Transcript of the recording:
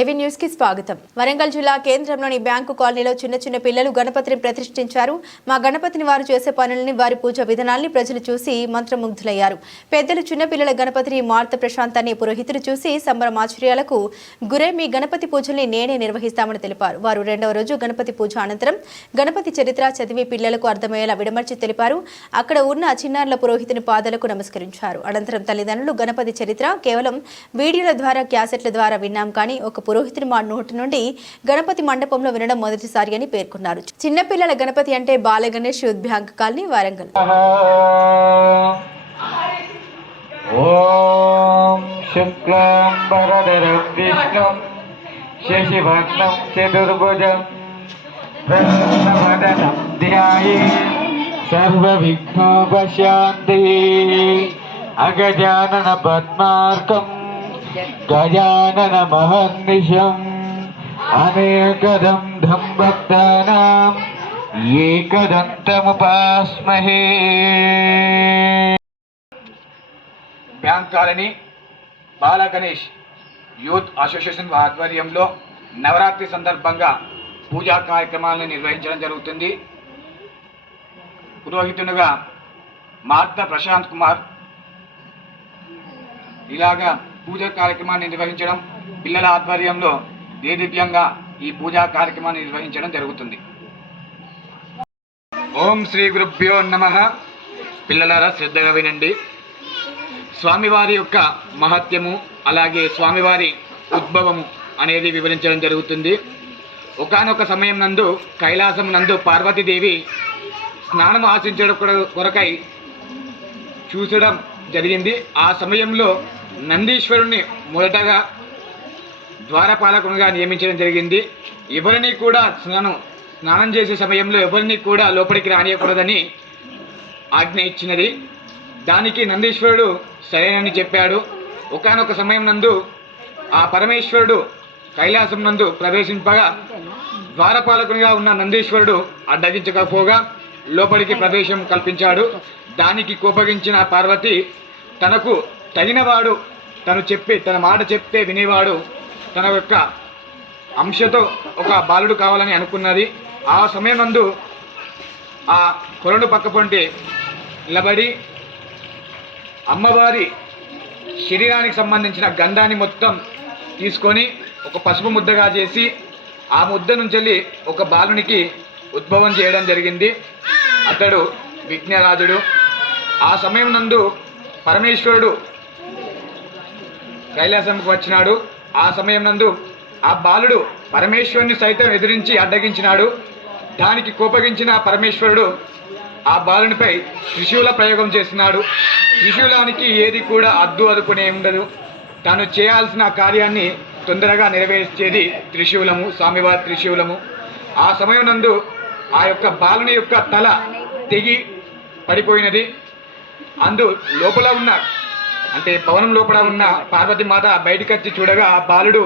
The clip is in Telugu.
ఏవి న్యూస్కి స్వాగతం. వరంగల్ జిల్లా కేంద్రంలోని బ్యాంకు కాలనీలో చిన్న చిన్న పిల్లలు గణపతిని ప్రతిష్ఠించారు. మా గణపతిని వారు చేసే పనులని వారి పూజ విధానాల్ని ప్రజలు చూసి మంత్రముగ్ధులయ్యారు. పెద్దలు చిన్న పిల్లల గణపతిని మార్త ప్రశాంత్ అనే చూసి సంబరమాచర్యాలకు గురే మీ గణపతి పూజల్ని నేనే నిర్వహిస్తామని తెలిపారు. వారు రెండవ రోజు గణపతి పూజ అనంతరం గణపతి చరిత్ర చదివి పిల్లలకు అర్థమయ్యేలా విడమర్చి తెలిపారు. అక్కడ ఉన్న చిన్నారుల పురోహితుని పాదాలకు నమస్కరించారు. అనంతరం తల్లిదండ్రులు గణపతి చరిత్ర కేవలం వీడియోల ద్వారా క్యాసెట్ల ద్వారా విన్నాం కానీ ఒక పురోహితుని మా నోటి నుండి గణపతి మండపంలో వినడం మొదటిసారి అని పేర్కొన్నారు చిన్నపిల్లల గణపతి అంటే Bala Ganesh youth bank colony Warangal ॐ शुक्लाम्बरधरं विष्णुं शशिवर्णं चतुर्भुजं प्रसन्नवदनं ध्याये सर्वविघ्नोपशान्ति अगजाननपद्मार्कं गजाननमहर्निशम् अनेकदं धं भक्तानाम् एकदन्तमुपास्महे bank colony Bala Ganesh youth association ఆధ్వర్యంలో నవరాత్రి సందర్భంగా పూజా కార్యక్రమాలను నిర్వహించడం జరుగుతుంది పురోహితునిగా మార్త ప్రశాంత్ కుమార్ ఇలాగా పూజా కార్యక్రమాన్ని నిర్వహించడం పిల్లల ఆధ్వర్యంలో దేదివ్యంగా ఈ పూజా కార్యక్రమాన్ని నిర్వహించడం జరుగుతుంది. ఓం శ్రీ గురుభ్యో నమ. పిల్లలారా శ్రద్ధగా వినండి. స్వామివారి యొక్క మహత్యము అలాగే స్వామివారి ఉద్భవము అనేది వివరించడం జరుగుతుంది. ఒకానొక సమయం నందు కైలాసం నందు పార్వతీదేవి స్నానం ఆశించడం కొరకై చూసడం జరిగింది. ఆ సమయంలో నందీశ్వరుణ్ణి మొదటగా ద్వారపాలకునిగా నియమించడం జరిగింది. ఎవరిని కూడా స్నానం స్నానం చేసే సమయంలో ఎవరిని కూడా లోపలికి రానియకూడదని ఆజ్ఞ ఇచ్చినది. దానికి నందీశ్వరుడు సరేనని చెప్పాడు. ఒకానొక సమయం నందు ఆ పరమేశ్వరుడు కైలాసం నందు ప్రవేశింపగా ద్వారపాలకునిగా ఉన్న నందీశ్వరుడు అడ్డగించకపోగా లోపలికి ప్రవేశం కల్పించాడు. దానికి కోపగించిన పార్వతి తనకు తగినవాడు తను చెప్పి తన మాట చెప్తే వినేవాడు తన యొక్క అంశతో ఒక బాలుడు కావాలని అనుకున్నది. ఆ సమయం నందు ఆ కొలను పక్కపొంటి నిలబడి అమ్మవారి శరీరానికి సంబంధించిన గంధాన్ని మొత్తం తీసుకొని ఒక పసుపు ముద్దగా చేసి ఆ ముద్ద నుంచి వెళ్ళి ఒక బాలునికి ఉద్భవం చేయడం జరిగింది. అతడు విఘ్నరాజుడు. ఆ సమయం నందు పరమేశ్వరుడు కైలాసంకు వచ్చినాడు. ఆ సమయం నందు ఆ బాలుడు పరమేశ్వరుని సైతం ఎదిరించి అడ్డగించినాడు. దానికి కోపగించిన పరమేశ్వరుడు ఆ బాలునిపై త్రిశూల ప్రయోగం చేస్తున్నాడు. త్రిశూలానికి ఏది కూడా అద్దు అదుకునే ఉండదు. తాను చేయాల్సిన కార్యాన్ని తొందరగా నెరవేర్చేది త్రిశూలము స్వామివారి త్రిశూలము. ఆ సమయం నందు ఆ యొక్క బాలుని యొక్క తల తెగి పడిపోయినది. అందు లోపల ఉన్న అంటే భవనం లోపల ఉన్న పార్వతి మాత బయటికి వచ్చి చూడగా ఆ బాలుడు